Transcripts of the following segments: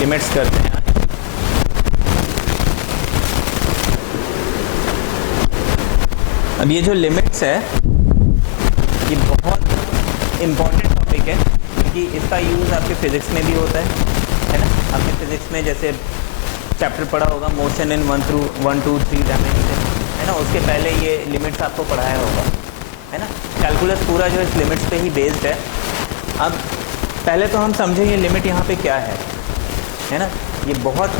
Limits करते हैं। अब ये जो लिमिट्स है ये बहुत इम्पॉर्टेंट टॉपिक है क्योंकि इसका यूज़ आपके फिज़िक्स में भी होता है ना। आपने फिज़िक्स में जैसे चैप्टर पढ़ा होगा मोशन इन 1 2 3 डायमेंशन, है ना। उसके पहले ये लिमिट्स आपको पढ़ाया होगा, है ना। कैलकुलस पूरा जो इस लिमिट्स पे ही बेस्ड है। अब पहले तो हम समझें ये लिमिट यहाँ पे क्या है ना। ये बहुत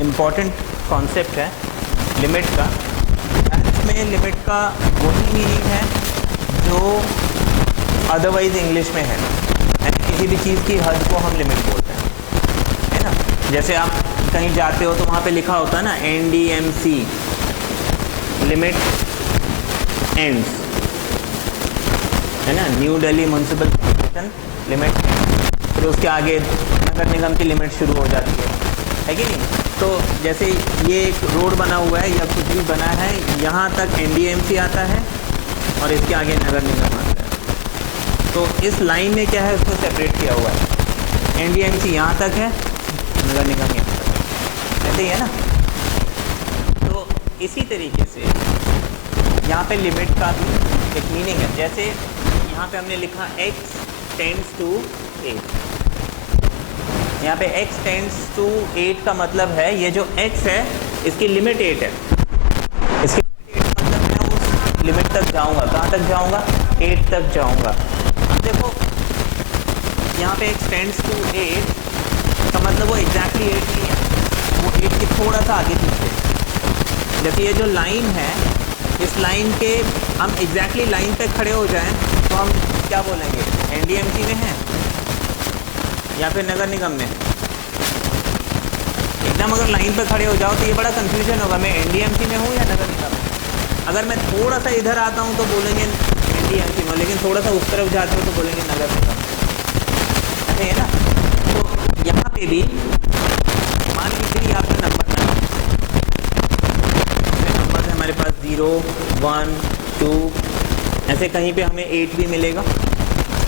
इम्पॉर्टेंट कॉन्सेप्ट है लिमिट का। में लिमिट का वही मीनिंग है जो अदरवाइज इंग्लिश में है किसी भी चीज़ की हद को हम लिमिट बोलते हैं, है ना। जैसे आप कहीं जाते हो तो वहाँ पे लिखा होता है ना NDMC, लिमिट एंड्स, है ना। New Delhi municipal corporation limit, फिर उसके आगे नगर निगम की लिमिट शुरू हो जाती है कि नहीं। तो जैसे ये एक रोड बना हुआ है या कुछ भी बना है, यहाँ तक NDMC आता है और इसके आगे नगर निगम आता है। तो इस लाइन में क्या है, उसको सेपरेट किया हुआ है। NDMC यहाँ तक है, नगर निगम यहाँ तक है, ऐसे ही है ना। तो इसी तरीके से यहाँ पे लिमिट का भी एक मीनिंग है। जैसे यहाँ पे हमने लिखा x टेंड्स टू 8, यहाँ पे x टेंड्स टू 8 का मतलब है ये जो x है इसकी लिमिट 8 है। इसकी लिमिट 8 मतलब मैं उस लिमिट तक जाऊँगा, कहाँ तक जाऊँगा, 8 तक जाऊँगा। अब देखो यहाँ पे x टेंड्स टू 8 का मतलब वो एग्जैक्टली 8 नहीं है, वो 8 के थोड़ा सा आगे पीछे। जैसे ये जो लाइन है, इस लाइन के हम एग्जैक्टली लाइन पे खड़े हो जाएं तो हम क्या बोलेंगे, NDMC में है या फिर नगर निगम में। एकदम अगर लाइन पे खड़े हो जाओ तो ये बड़ा कंफ्यूजन होगा, मैं NDMC में हूँ या नगर निगम में। अगर मैं थोड़ा सा इधर आता हूँ तो बोलेंगे NDMC में, लेकिन थोड़ा सा उस तरफ जाते हो तो बोलेंगे नगर निगम, ऐसे है ना। तो यहाँ पे भी मान लीजिए आपका नंबर है हमारे पास 0 1 2, ऐसे कहीं पे हमें 8 भी मिलेगा।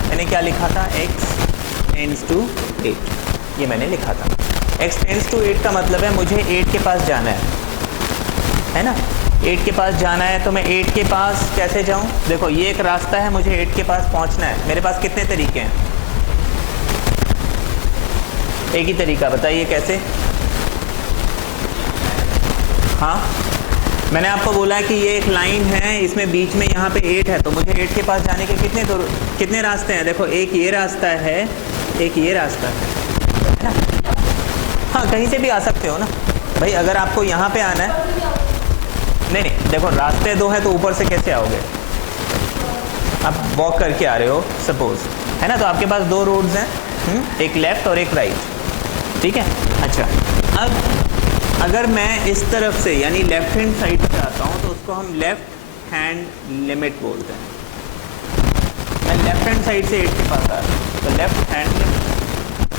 मैंने क्या लिखा था, x टेंड्स टू 8, ये मैंने लिखा था। x टेंड्स टू 8 का मतलब है मुझे 8 के पास जाना है ना। 8 के पास जाना है तो मैं 8 के पास कैसे जाऊं। देखो ये एक रास्ता है, मुझे 8 के पास पहुंचना है। मेरे पास कितने तरीके हैं, एक ही तरीका, बताइए कैसे। हाँ, मैंने आपको बोला है कि ये एक लाइन है, इसमें बीच में यहाँ पे 8 है, तो मुझे 8 के पास जाने के कितने रास्ते हैं। देखो एक ये रास्ता है, एक ये रास्ता है ना। हाँ, कहीं से भी आ सकते हो ना भाई। अगर आपको यहाँ पे आना है, नहीं देखो रास्ते 2 हैं तो ऊपर से कैसे आओगे, आप वॉक करके आ रहे हो सपोज, है ना। तो आपके पास 2 रोड्स हैं, एक लेफ्ट और एक राइट, ठीक है। अच्छा, अब अगर मैं इस तरफ से यानी लेफ्ट हैंड साइड से आता हूँ तो उसको हम लेफ्ट हैंड लिमिट बोलते हैं। मैं लेफ्ट हैंड साइड से 8 के पास आ रहा हूँ तो लेफ्ट हैंड लिमिट,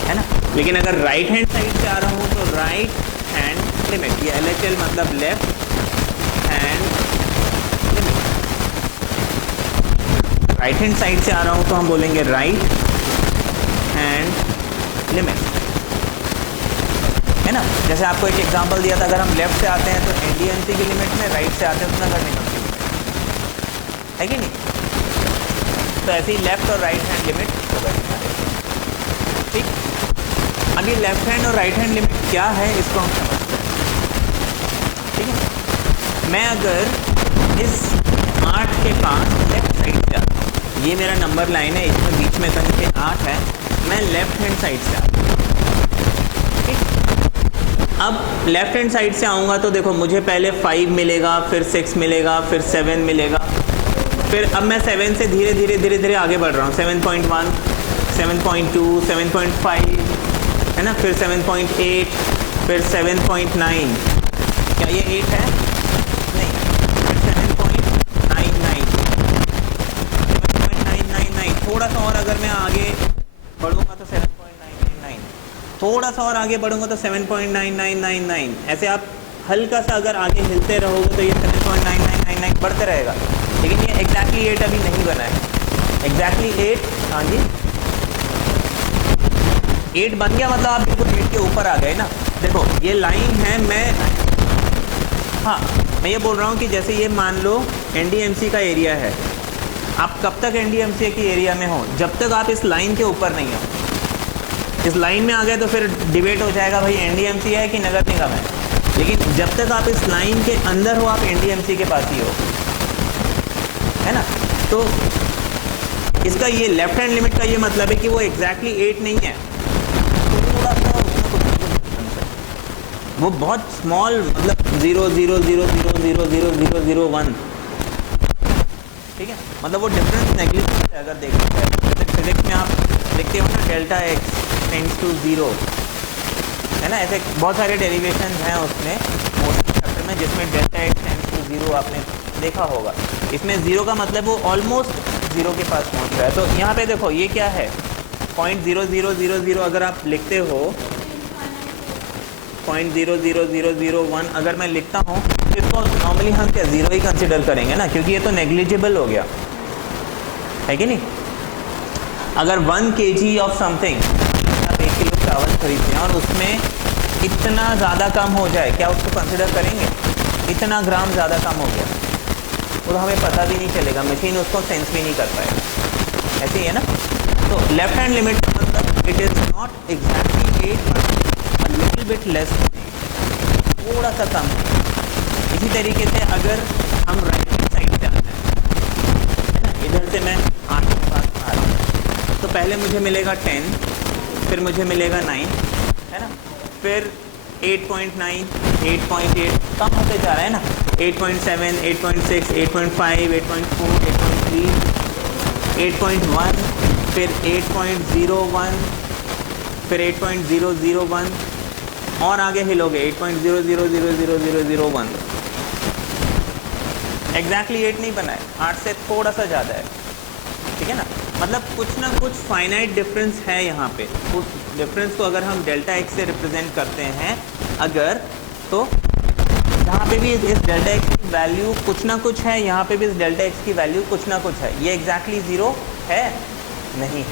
है ना। लेकिन अगर राइट हैंड साइड से आ रहा हूँ तो राइट हैंड लिमिट, ये LHL मतलब left hand limit. Right hand side से आ रहा हूँ तो हम बोलेंगे राइट हैंड लिमिट, है ना। जैसे आपको एक एग्जांपल दिया था, अगर हम लेफ्ट से आते हैं तो NDMC की लिमिट में, राइट से आते हैं तो नगर निगम की लिमिट, है कि नहीं। तो ऐसे ही लेफ्ट और राइट हैंड लिमिट हो गए, ठीक। अब ये लेफ्ट हैंड और राइट हैंड लिमिट क्या है इसको हम समझते हैं, ठीक है। मैं अगर इस 8 के पास लेफ्ट साइड से आता हूँ, ये मेरा नंबर लाइन है, इसमें बीच में कहीं पे 8 है, मैं लेफ्ट हैंड साइड से आता हूँ, अब लेफ्ट हैंड साइड से आऊँगा तो देखो मुझे पहले 5 मिलेगा, फिर 6 मिलेगा, फिर 7 मिलेगा, फिर अब मैं 7 से धीरे धीरे आगे बढ़ रहा हूँ। 7.1, 7.2, 7.5, है ना, फिर 7.8, फिर 7.9। क्या ये 8 है? नहीं, फिर 7.99, 7.999। थोड़ा सा और अगर मैं आगे बढ़ूँगा तो 7.999, थोड़ा सा और आगे बढ़ूंगा तो 7.9999। ऐसे आप हल्का सा अगर आगे हिलते रहोगे तो ये 7.9999 बढ़ते रहेगा। लेकिन ये एग्जैक्टली 8 अभी नहीं बना है। एग्जैक्टली 8, हाँ जी, 8 बन गया मतलब आप बिल्कुल 8 के ऊपर आ गए ना। देखो ये लाइन है, मैं ये बोल रहा हूँ कि जैसे ये मान लो एनडीएमसी का एरिया है, आप कब तक एनडीएमसी के एरिया में हो, जब तक आप इस लाइन के ऊपर नहीं हो। इस लाइन में आ गए तो फिर डिबेट हो जाएगा भाई एनडीएमसी है कि नगर निगम है, लेकिन जब तक आप इस लाइन के अंदर हो आप एनडीएमसी के पास ही हो, है ना। तो इसका ये लेफ्ट हैंड लिमिट का ये मतलब है कि वो एग्जैक्टली 8 नहीं है, थोड़ा सा वो बहुत स्मॉल, मतलब 0.000000001, ठीक है, मतलब वो डिफरेंस नेग्लिजिबल है। अगर देखा जाए जैसे फिजिक्स में आप देखते हो ना डेल्टा एक्स टेंड्स टू 0, है ना, ऐसे बहुत सारे डेरिवेशन हैं उसमें मोशन चैप्टर में जिसमें डेल्टा एक्स टेंड्स टू 0 आपने देखा होगा। इसमें 0 का मतलब वो ऑलमोस्ट 0 के पास पहुंच रहा है। तो यहाँ पे देखो ये क्या है, 0.00000 अगर आप लिखते हो 0.00001 अगर मैं लिखता हूँ तो इसको नॉर्मली हम क्या 0 ही कंसिडर करेंगे ना, क्योंकि ये तो नेग्लिजिबल हो गया, है कि नहीं। अगर 1 kg ऑफ समथिंग, आप 1 किलो चावल खरीदते हैं और उसमें इतना ज़्यादा कम हो जाए, क्या उसको कंसिडर करेंगे? इतना ग्राम ज़्यादा कम हो गया और हमें पता भी नहीं चलेगा, मशीन उसको सेंस भी नहीं कर पाएगा, ऐसे ही है ना। तो लेफ्ट हैंड लिमिट का मतलब it is not exactly 8 but little bit less, थोड़ा सा कम है। इसी तरीके से अगर हम राइट हैंड साइड से आते हैं, है ना, इधर से मैं 8 के पास आ रहा हूँ तो पहले मुझे मिलेगा 10, फिर मुझे मिलेगा 9, है ना, फिर 8.9, 8.8 कम होते जा रहा है ना, 8.7, 8.6, 8.5, 8.4, 8.3, 8.1, फिर 8.01, फिर 8.001 और आगे हिलोगे 8.0000001। एग्जैक्टली 8 नहीं बना है, 8 से थोड़ा सा ज़्यादा है, ठीक है ना। मतलब कुछ ना कुछ फाइनाइट डिफरेंस है यहाँ पे। उस डिफरेंस को अगर हम डेल्टा एक्स से रिप्रेजेंट करते हैं अगर, तो यहाँ पे भी इस डेल्टा एक्स की वैल्यू कुछ ना कुछ है, यहाँ पे भी इस डेल्टा एक्स की वैल्यू कुछ ना कुछ है। ये एग्जैक्टली 0 है नहीं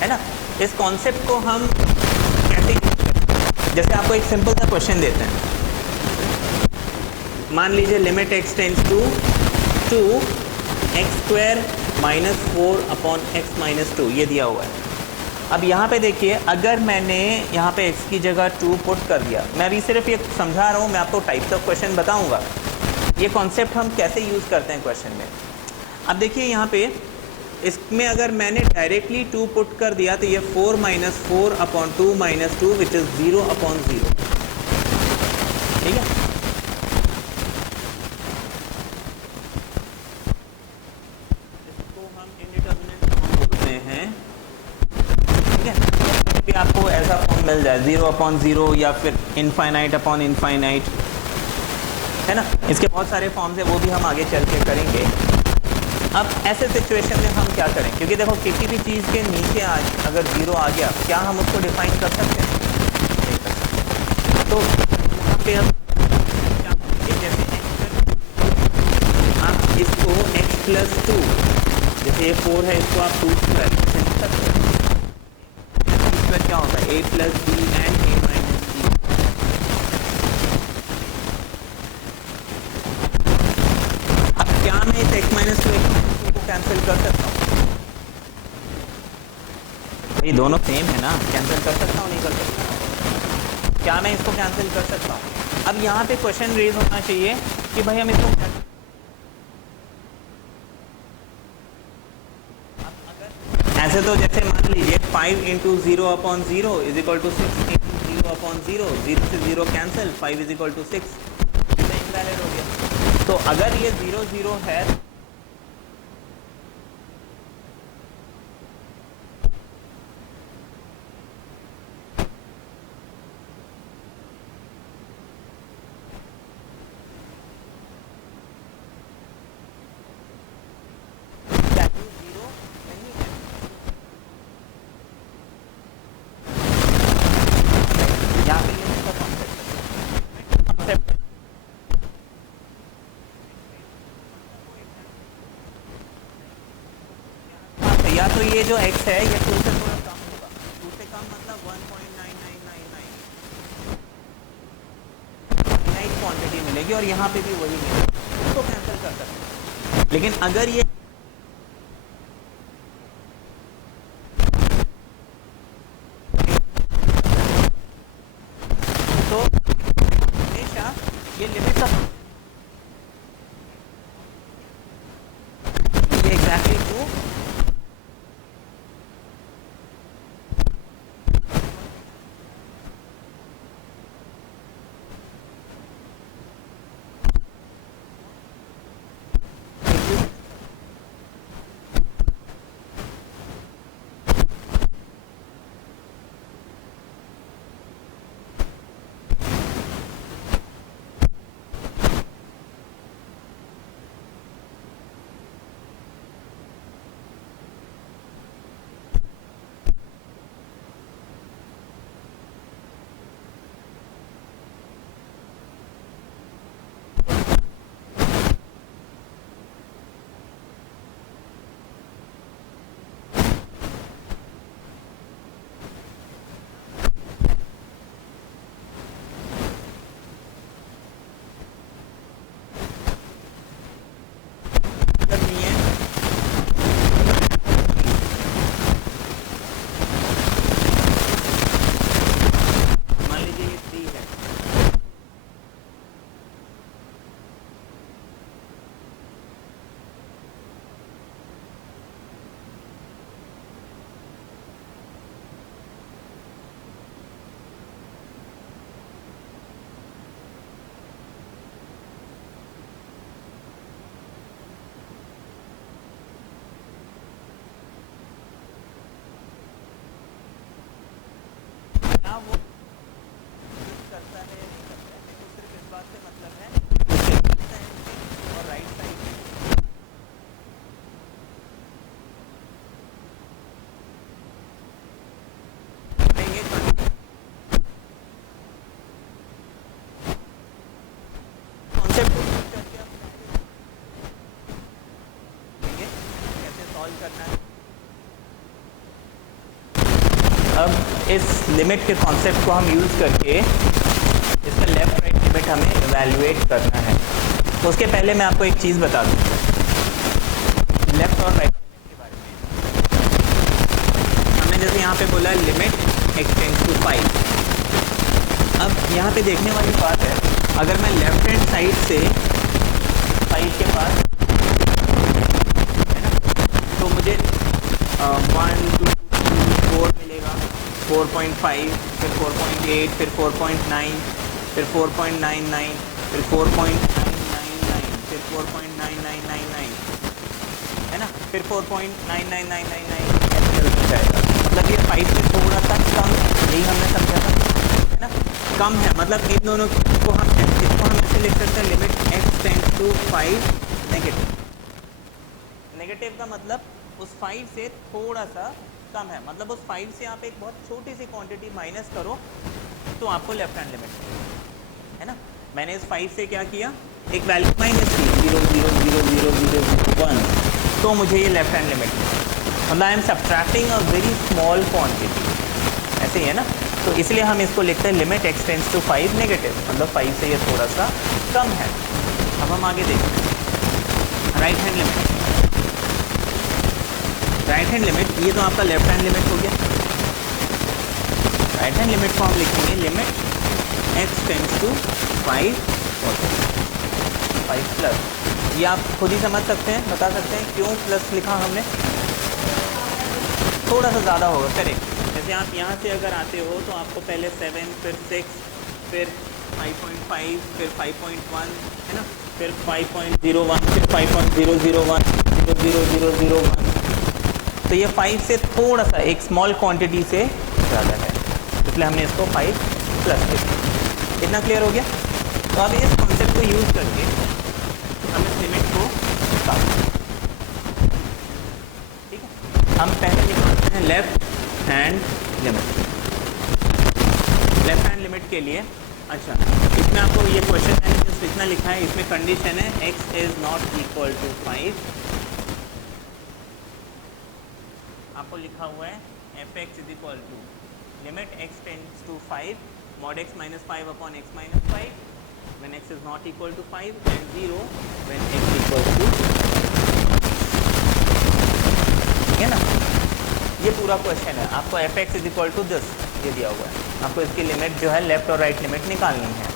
है ना। इस कॉन्सेप्ट को हम कैसे, जैसे आपको एक सिंपल सा क्वेश्चन देते हैं, मान लीजिए limit x tends to 2x² -4/x - 2 ये दिया हुआ है। अब यहाँ पे देखिए, अगर मैंने यहाँ पे x की जगह 2 पुट कर दिया, मैं अभी सिर्फ ये समझा रहा हूँ, मैं आपको टाइप्स ऑफ क्वेश्चन बताऊँगा, ये कॉन्सेप्ट हम कैसे यूज़ करते हैं क्वेश्चन में। अब देखिए यहाँ पे इसमें अगर मैंने डायरेक्टली 2 पुट कर दिया तो ये 4 - 4/2 - 2 विच इज़ 0/0, ठीक है। इसको हम इंडिटरमिनेट फॉर्म बोलते हैं, ठीक है। भी आपको ऐसा फॉर्म मिल जाए 0/0 या फिर इनफाइनाइट, है ना। इसके बहुत सारे फॉर्म्स है, वो भी हम आगे चल के करेंगे। अब ऐसे सिचुएशन में हम क्या करें, क्योंकि देखो किसी भी चीज़ के नीचे अगर 0 आ गया, क्या हम उसको डिफाइन कर सकते हैं? नहीं कर सकते। तो यहाँ पे हम क्या करेंगे, जैसे आप इसको x+2, जैसे ये 4 है, इसको आप 2 से लिख सकते हैं। क्या होता है a + b and a - b। अब क्या मैं इस x - 2 को कैंसिल कर सकता हूँ? ये दोनों सेम है ना, कैंसिल कर सकता हूँ, नहीं कर सकता? क्या मैं इसको कैंसिल कर सकता हूँ? अब यहाँ पे क्वेश्चन रेज होना चाहिए कि भाई हम इसको ऐसे, तो जैसे मान लीजिए 5 × 0/0 = 6 × 0/0, 0 से 0 कैंसिल, 5 = 6, इनवैलिड हो गया। तो अगर ये 0 0 है या तो ये जो x है ये 2 से थोड़ा कम होगा, 2 से कम मतलब 1 मिलेगी और यहाँ पे भी वही मिलेगी, उसको कैंसिल कर सकते हैं। लेकिन अगर ये तो हमेशा ये लिमिट का ये एग्जैक्टली ट्रू नहीं है। मान लीजिए ये 3 है, क्या वो यूज करता है या नहीं करता है, मेरे को सिर्फ इस बात से मतलब है लेफ्ट साइड में और राइट साइड में। मैं ये कॉन्सेप्ट को यूज करके आप देंगे कैसे सॉल्व करना है। अब इस लिमिट के कॉन्सेप्ट को हम यूज़ करके इसका लेफ्ट राइट लिमिट हमें इवैल्यूएट करना है। तो उसके पहले मैं आपको एक चीज़ बता दूँ लेफ्ट और राइट के बारे में। हमने जैसे यहाँ पे बोला लिमिट एक्सटेंड्स टू 5। अब यहाँ पे देखने वाली बात है, अगर मैं लेफ्ट हैंड साइड से 5 के पास है ना, तो मुझे 1 2 4 मिलेगा, 4.5, फिर 4.8, फिर 4.9, फिर 4.99, फिर 4.999, फिर 4.9999, है ना, फिर 4.99999 ऐसे चलता जाएगा। मतलब ये 5 से थोड़ा सा कम है, यही हमने समझा था, है ना, कम है। मतलब इन दोनों को हम ऐसे लिख सकते हैं limit x tends to 5 negative. Negative का मतलब उस 5 से थोड़ा सा कम है, मतलब उस 5 से आप एक बहुत छोटी सी क्वांटिटी माइनस करो तो आपको लेफ्ट हैंड लिमिट है ना। मैंने इस 5 से क्या किया, एक वैल्यू माइनस की 0.0000001, तो मुझे ये लेफ्ट हैंड लिमिट मतलब I am subtracting a very small quantity, ऐसे ही है ना। तो इसलिए हम इसको लिखते हैं limit x tends to 5 negative, मतलब 5 से ये थोड़ा सा कम है। अब हम आगे देखते हैं right hand limit. Right hand limit ये तो आपका लेफ्ट हैंड लिमिट हो गया। राइट हैंड लिमिट को हम लिखेंगे limit x tends to 5 plus, ये आप खुद ही समझ सकते हैं, बता सकते हैं क्यों प्लस लिखा हमने, थोड़ा सा ज़्यादा होगा करेक्ट। जैसे आप यहाँ से अगर आते हो तो आपको पहले 7, फिर 6, फिर 5.5, फिर 5.1, है ना, फिर 5.01, फिर 5.001, 00001, तो ये 5 से थोड़ा सा एक स्मॉल क्वांटिटी से ज़्यादा है, इसलिए हमने इसको 5 प्लस लिखा। इतना क्लियर हो गया। तो अब इस कॉन्सेप्ट को यूज़ करके हम इस लिमिट को निकालते हैं, ठीक है। हम पहले निकालते हैं left hand limit. Left hand limit के लिए अच्छा, इसमें आपको ये क्वेश्चन है जस्ट इतना लिखा है, इसमें कंडीशन है x is not equal to 5, आपको लिखा हुआ है f(x) is equal to limit x tends to 5 mod x minus 5 upon x minus 5, when x is not equal to 5 and 0 when x equals to, ठीक है ना। ये पूरा क्वेश्चन है, आपको F X is equal to this ये दिया हुआ है, आपको इसकी लिमिट जो है लेफ्ट और राइट लिमिट निकालनी है।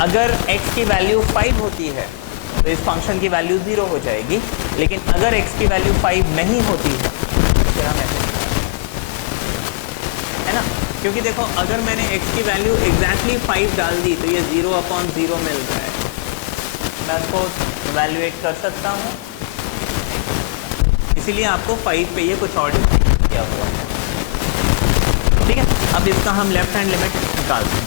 अगर x की वैल्यू 5 होती है तो इस फंक्शन की वैल्यू 0 हो जाएगी, लेकिन अगर x की वैल्यू 5 नहीं होती है तो फिर हम ऐसे, है ना, क्योंकि देखो अगर मैंने x की वैल्यू एग्जैक्टली 5 डाल दी तो ये 0/0 मिल रहा है, मैं इसको इवैल्यूएट कर सकता हूँ, इसीलिए आपको 5 पे ये कुछ और किया हुआ है, ठीक है। अब इसका हम लेफ्ट हैंड लिमिट निकालते हैं,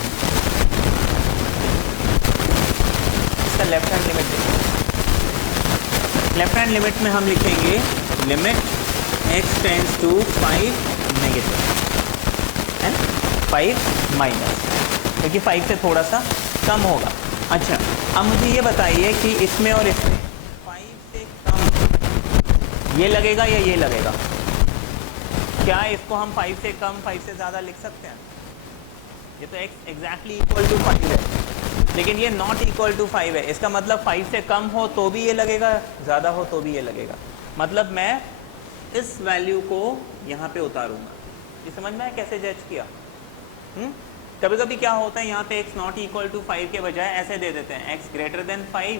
इसका लेफ्ट हैंड लिमिट देखें। लेफ्ट हैंड लिमिट में हम लिखेंगे limit x tends to 5 negative, है ना, 5 माइनस, क्योंकि 5 से थोड़ा सा कम होगा। अच्छा, अब मुझे ये बताइए कि इसमें और इसमें 5 से कम ये लगेगा या ये लगेगा? क्या इसको हम 5 से कम 5 से ज़्यादा लिख सकते हैं? ये तो x एग्जैक्टली इक्वल टू 5 है, लेकिन ये नॉट इक्वल टू 5 है, इसका मतलब 5 से कम हो तो भी ये लगेगा, ज़्यादा हो तो भी ये लगेगा। मतलब मैं इस वैल्यू को यहाँ पे उतारूंगा। ये समझ में आया कैसे जज किया? कभी कभी क्या होता है, यहाँ पे x नॉट इक्वल टू 5 के बजाय ऐसे दे देते हैं x ग्रेटर देन 5,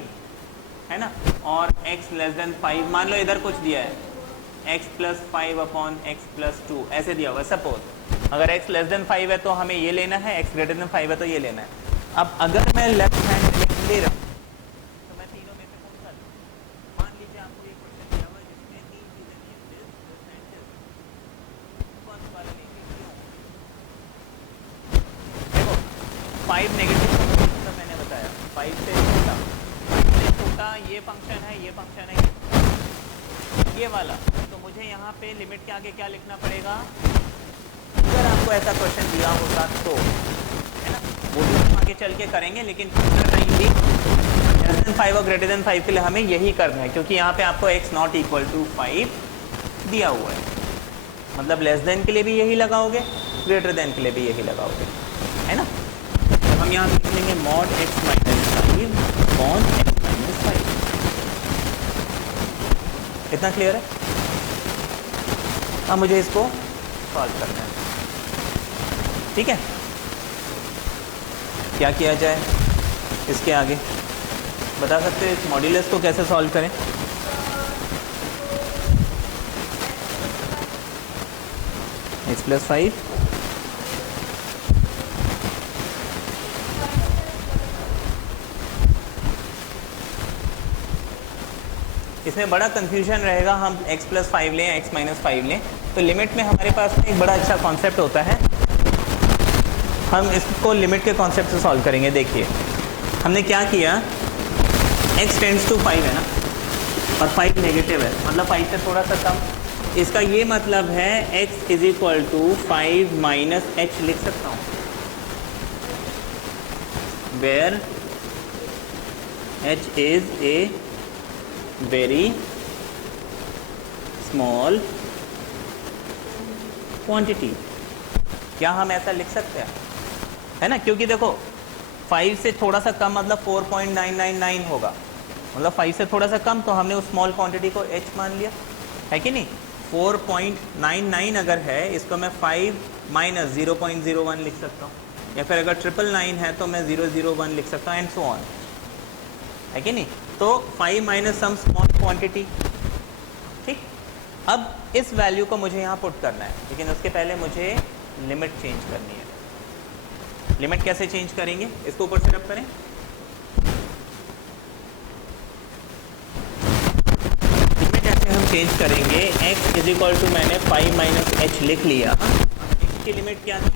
है ना, और x लेस देन 5। मान लो इधर कुछ दिया है x plus 5 upon x plus 2 ऐसे दिया हुआ है। सपोज अगर x लेस देन 5 है तो हमें ये लेना है, x ग्रेटर देन 5 है तो ये लेना है। अब अगर मैं लेफ्ट हैंड लिमिट ले रहा हूँ तो मैं तीनों में से कौन सा लूँ? मान लीजिए आपको ये क्वेश्चन दिया हुआ है जिसमें 3 चीजें दी हैं, दिस एंड दिस, कौन सा वाला लेंगे? क्यों? देखो 5 नेगेटिव मतलब मैंने बताया 5 से छोटा, 5 से छोटा ये फंक्शन है, ये फंक्शन है, ये वाला, तो मुझे यहाँ पे लिमिट के आगे क्या लिखना पड़ेगा? अगर आपको ऐसा क्वेश्चन दिया होता तो, है ना, वो भी हम आगे चल के करेंगे, लेकिन लेस देन 5 और ग्रेटर देन 5 के लिए हमें यही करना है, क्योंकि यहाँ पे आपको x नॉट इक्वल टू 5 दिया हुआ है। मतलब लेस देन के लिए भी यही लगाओगे, ग्रेटर देन के लिए भी यही लगाओगे, है ना। तो हम यहाँ लिख लेंगे mod x minus 5 upon x minus 5। इतना क्लियर है? अब मुझे इसको सॉल्व करना है, ठीक है। क्या किया जाए इसके आगे बता सकते हैं? इस मॉड्यूलस को कैसे सॉल्व करें? x प्लस 5 इसमें बड़ा कंफ्यूजन रहेगा, हम x प्लस 5 लें या x माइनस 5 लें। तो लिमिट में हमारे पास एक बड़ा अच्छा कॉन्सेप्ट होता है, हम इसको लिमिट के कॉन्सेप्ट से सॉल्व करेंगे। देखिए हमने क्या किया, x टेंड्स टू 5 है ना, और 5 नेगेटिव है, मतलब 5 से थोड़ा सा कम। इसका ये मतलब है x is equal to 5 minus h लिख सकता हूँ, where h is a very small quantity. क्या हम ऐसा लिख सकते हैं? है ना, क्योंकि देखो 5 से थोड़ा सा कम मतलब 4.999 होगा, मतलब 5 से थोड़ा सा कम, तो हमने उस स्मॉल क्वांटिटी को h मान लिया, है कि नहीं। 4.99 अगर है, इसको मैं 5 माइनस 0.01 लिख सकता हूँ, या फिर अगर 999 है तो मैं 001 लिख सकता हूँ, एंड सो ऑन, है कि नहीं। तो 5 माइनस सम स्मॉल क्वांटिटी, ठीक। अब इस वैल्यू को मुझे यहाँ पुट करना है, लेकिन उसके पहले मुझे लिमिट चेंज करनी है। लिमिट कैसे चेंज करेंगे? इसको ऊपर से रब करें, लिमिट ऐसे हम चेंज करेंगे, x इज इक्वल टू मैंने 5 माइनस h लिख लिया, x की लिमिट क्या थी?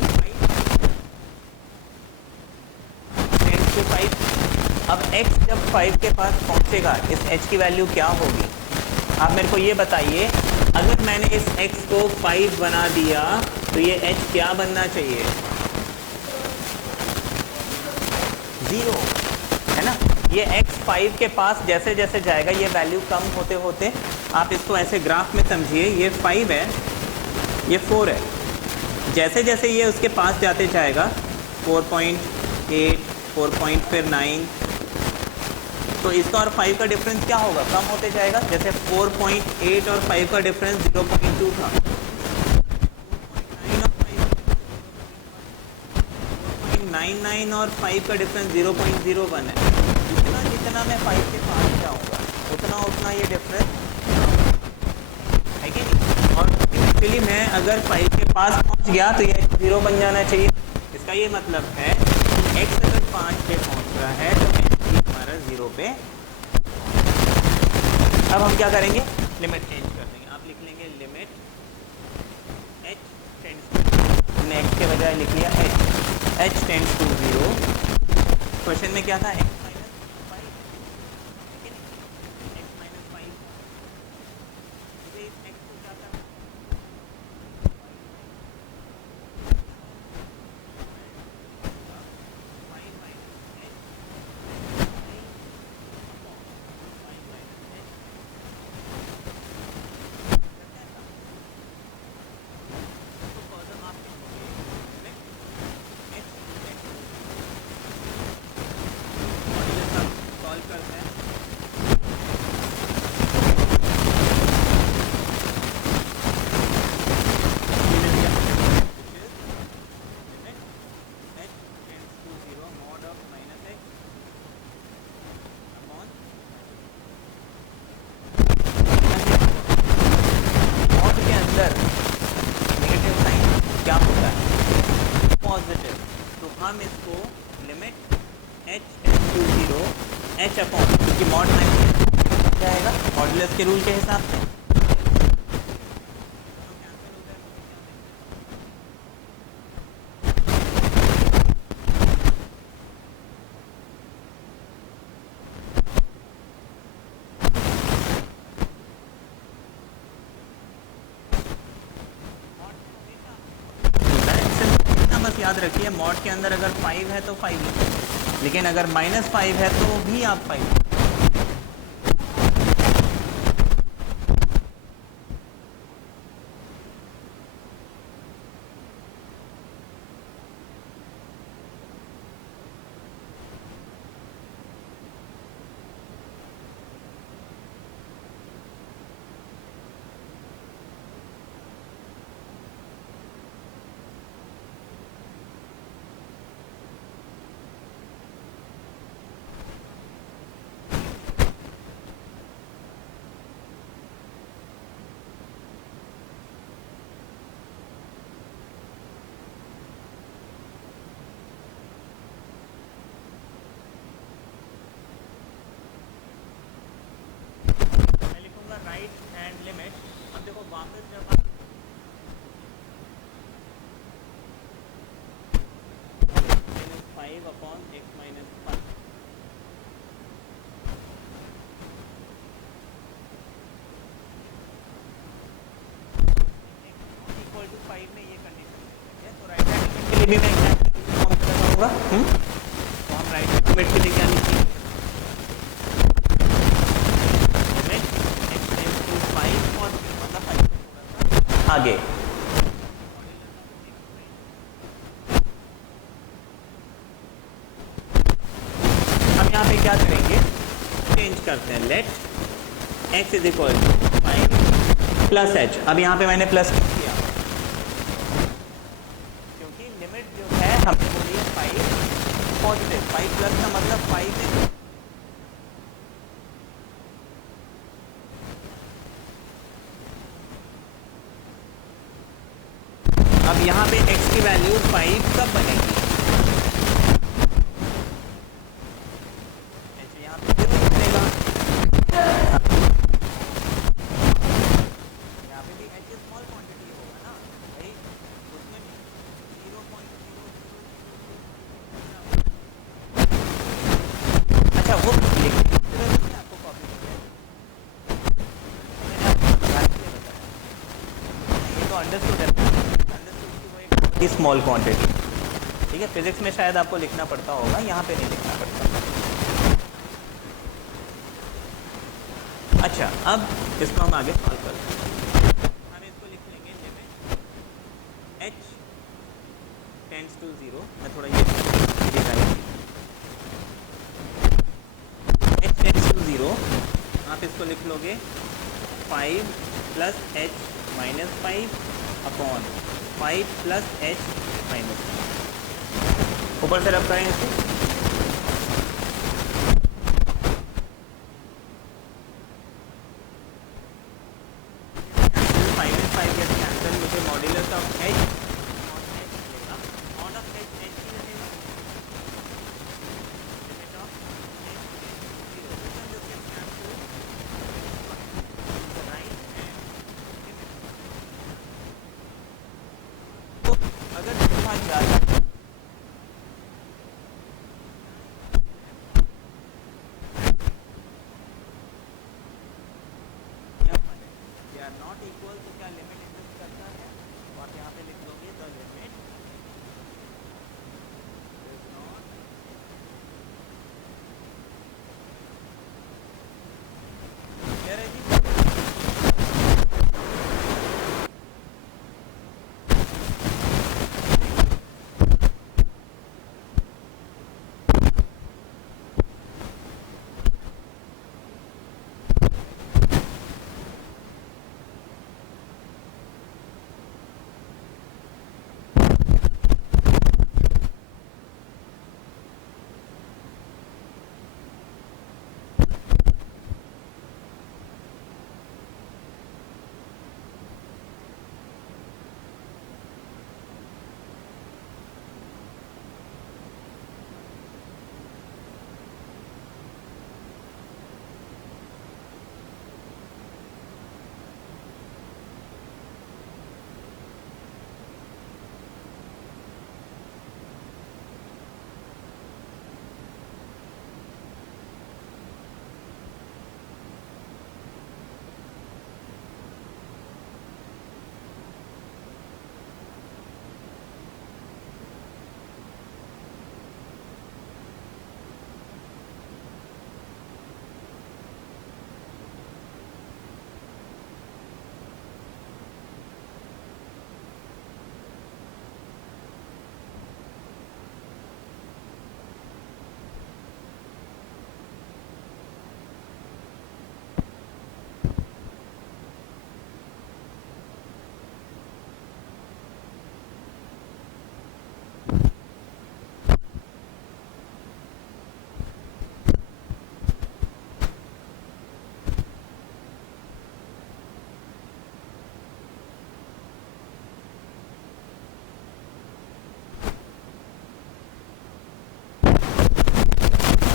5। अब x जब 5 के पास पहुंचेगा, इस h की वैल्यू क्या होगी? आप मेरे को ये बताइए, अगर मैंने इस x को 5 बना दिया तो ये h क्या बनना चाहिए? 0, है ना। ये x 5 के पास जैसे जैसे जाएगा, ये वैल्यू कम होते होते, आप इसको ऐसे ग्राफ में समझिए, ये 5 है, ये 4 है, जैसे जैसे ये उसके पास जाते जाएगा 4.8, 4 फिर 9, तो इसका और 5 का डिफरेंस क्या होगा, कम होते जाएगा। जैसे 4.8 और 5 का डिफरेंस 0.2 था, 4.99 और 5 का डिफरेंस 0.01 है। जितना जितना मैं 5 के पास जाऊँगा उतना उतना ये डिफरेंस है कि नहीं। और इवेंचुअली मैं अगर 5 के पास पहुँच गया तो ये 0 बन जाना चाहिए। इसका ये मतलब है x अगर 5 पे पहुँच रहा है तो हमारा 0 पे। अब हम क्या करेंगे, लिमिट चेंज कर देंगे। आप लिख लेंगे लिमिट h टेंड्स टू, हमने x के बजाय लिख लिया h टेंड्स टू 0। क्वेश्चन में क्या था, x माइनस 5, x माइनस 5, मुझे इस x को क्या करना है, हम इसको limit h tends to 0 h upon, क्योंकि मॉड में जाएगा मॉडुलस के रूल के हिसाब से, बस याद रखिए मॉड के अंदर अगर 5 है तो 5 लिखिए, लेकिन अगर -5 है तो भी आप 5। राइट हैंड लिमिट, अब देखो वापस जब आप -5 upon x minus 5 equal to 5 में ये कंडीशन है, तो राइट हैंड लिमिट के लिए भी मैं क्या फॉर्म लगाऊंगा, तो हम राइट हैंड लिमिट के लिए क्या लिखेंगे, आगे हम यहाँ पे क्या करेंगे, चेंज करते हैं, let x is equal to 5 plus h। अब यहाँ पे मैंने प्लस किया क्योंकि लिमिट जो है हमने बोली है 5 पॉजिटिव, 5 प्लस का मतलब 5 है। अब यहाँ पे x की वैल्यू 5 कब बनेगी, ऐसे यहाँ पे बनेगा, यहाँ पे भी h स्मॉल क्वांटिटी होगा ना भाई, उसमें भी 0.0। अच्छा वो लिखने की जरूरत नहीं आपको कॉपी में, मैंने आपको बताने के लिए बताया, ये तो अंडरस्टूड है, स्मॉल क्वांटिटी, ठीक है। फिजिक्स में शायद आपको लिखना पड़ता होगा, यहाँ पे नहीं लिखना पड़ता। अच्छा अब इसको हम आगे सॉल्व करते हैं, हम इसको लिख लेंगे लिमिट h टेंड्स टू 0, मैं थोड़ा ये दिखाई आप इसको लिख लोगे 5 plus H minus 5 upon 5 plus H minus 5। ऊपर से रब करें इसको। मुझे मॉड्यूलस ऑफ एच मिलेगा, मॉड ऑफ एच एच ही रहेगा, limit of H right hand limit. तो अगर तुम्हारी याद दे आर नॉट इक्वल तो क्या लिमिट एग्जिस्ट करता है, तो आप यहाँ पे लिख दोगे the limit is not clear है जी।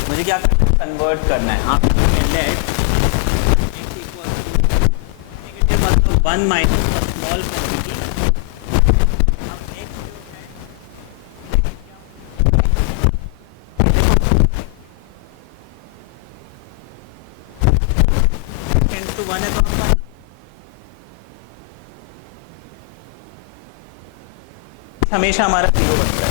मुझे क्या करना है, कन्वर्ट करना है। आप let x equal to negative मतलब 1 माइनस अ स्मॉल क्वांटिटी। अब x जो है टेंड्स टू 1 है तो आपका हमेशा हमारा 0 बनता है।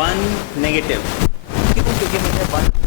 1 नेगेटिव, क्यों? क्योंकि मुझे 1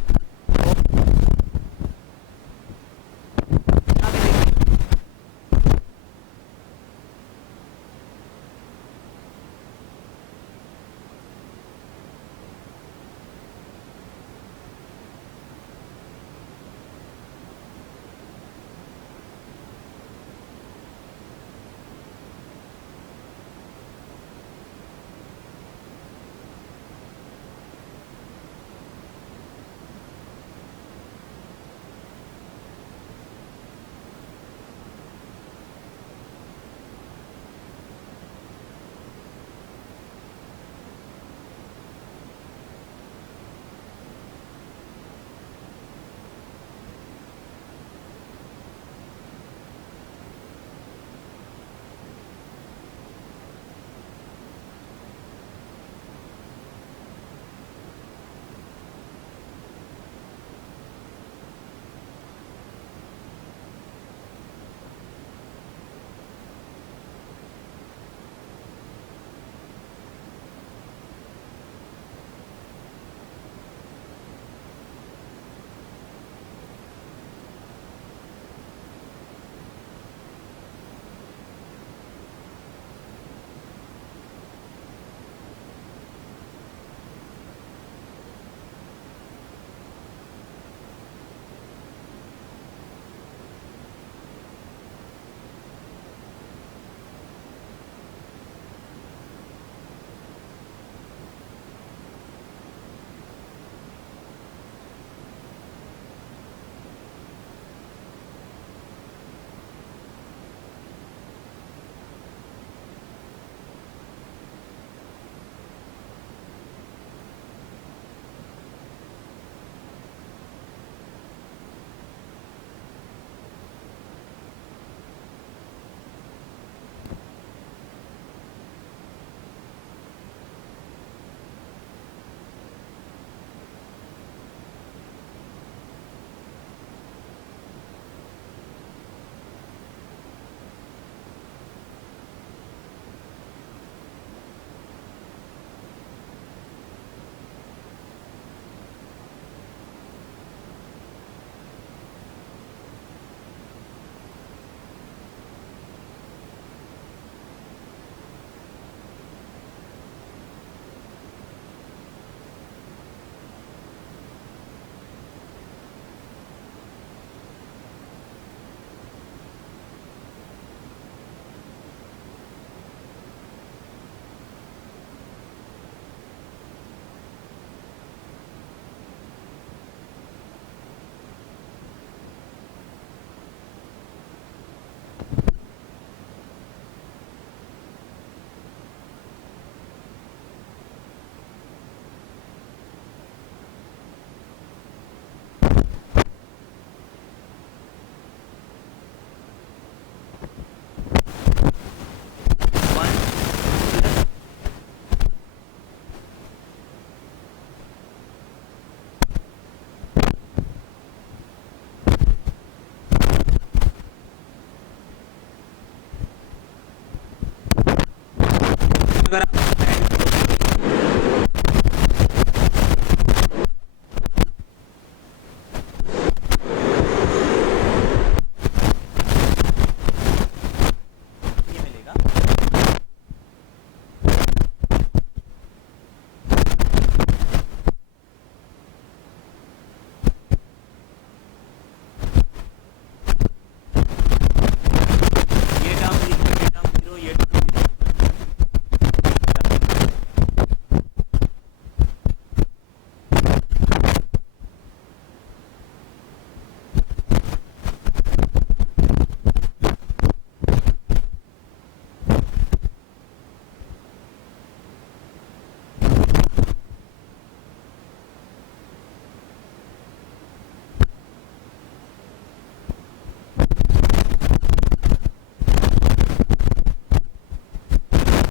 अगर